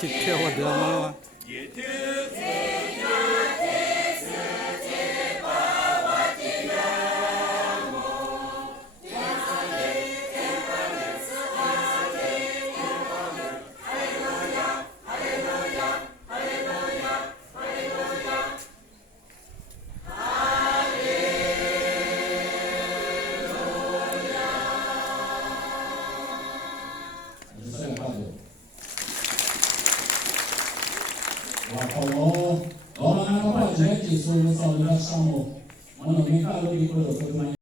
จิตเที่ยวเดือนมาแล้วOra, non faccio, ci sono soldi, lasciamo, ma non mi fa lo dico,